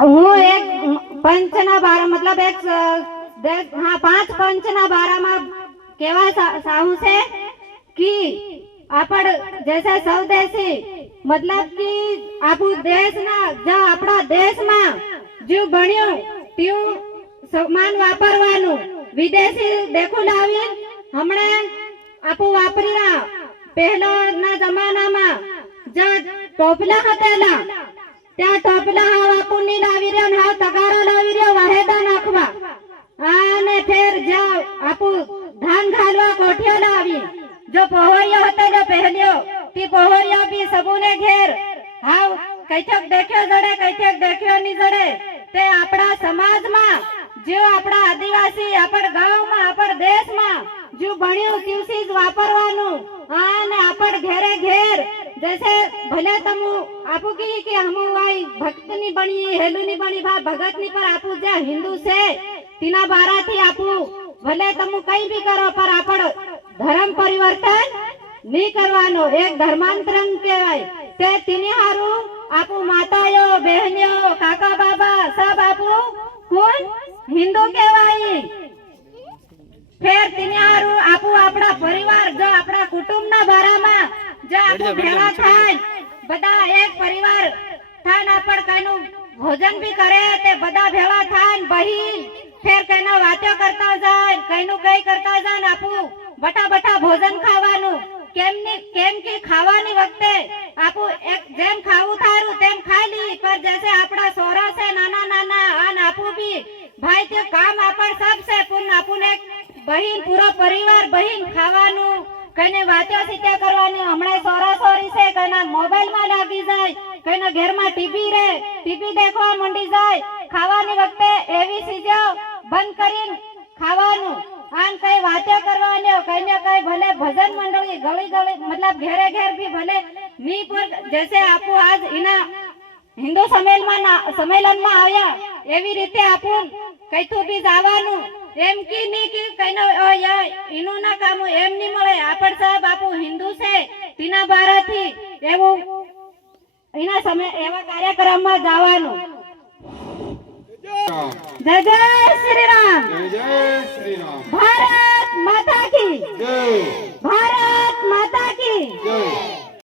હું એક પંચના બારા मतलब एक हाँ 5 पंचना बारा में केवा साहू से कि आपण जैसे स्वदेशी मतलब कि आपू देश ना जो अपना देश में जो बन्यो त्यू सामान वापरवानु विदेशी देखो लावी हमने आपू वापरीना पहला ना जमाना में जो टोपला हतेला त्या टोपला हा आपू नी लावी रे हा तगारा लावी रे वाहेदा नाखवा आने फिर जा आपू धान घालवा कोठिया लावी जो पहोरिया होता जो पहलियो ती पहोरिया भी सबूने घेर हाव कैथक देख्यो जड़े कैथक देख्यो नी जड़े ते आपड़ा समाज में जो आपड़ा आदिवासी आपण गांव में आपण देश में जो बण्यो तीवसी वापरवानु आने आपण घेरे घेर जैसे भले तमु आपू की कि हमु वाई भक्त नी बणी हेलु नी बणी भा भगत नी पर आपू जे हिंदू से तीना बारा थी आपू भले तमु कई भी करो पर आपण धर्म परिवर्तन नहीं करवानो एक धर्मांतरण केवाय ते तीनी हारू आपू मातायो बहनियो काका बाबा सब आपू कोण हिंदू केवाय फिर तीनी हारू आपू आपड़ा परिवार जो आपड़ा कुटुंब ना बारा में जो आपू भेड़ा थाय बदा एक परिवार थान आपण कईनु भोजन भी करे ते बदा भेड़ा थान बही फिर कईनो वातो करता जाय कईनु कई करता जान आपू बटा बटा भोजन खावानु केम की खावानी वखते आपू एक जेम खावू थारू तेम खा ली पर जैसे आपड़ा सोरा से नाना नाना अन आपू भी भाई ते काम आपण सब से पुन आपून एक बहिन पूरा परिवार बहिन खावानु कने वातो सीते करवानी हमणे सोरा सोरी से कना मोबाइल में लागी जाय कने घर में टीवी रे टीवी देखवा मंडी जाय खावानी वखते एवी चीजो बंद करीन खावानु आन कई वातो करवानो कने कई भले भजन मंडली गली गली मतलब घेरे घेर भी भले नीपुर जैसे आपू आज इना हिंदू सम्मेलन में आया एवी रीते आपून कईथू भी जावानु एम की नी की कईनो या इनो ना कामो एम नी मळे आपण सब आपू हिंदू से तीना बारा थी एवो इना समय एवा कार्यक्रम में जावानु जय जय श्री राम जय जय श्री राम भारत माता की जय भारत माता की जय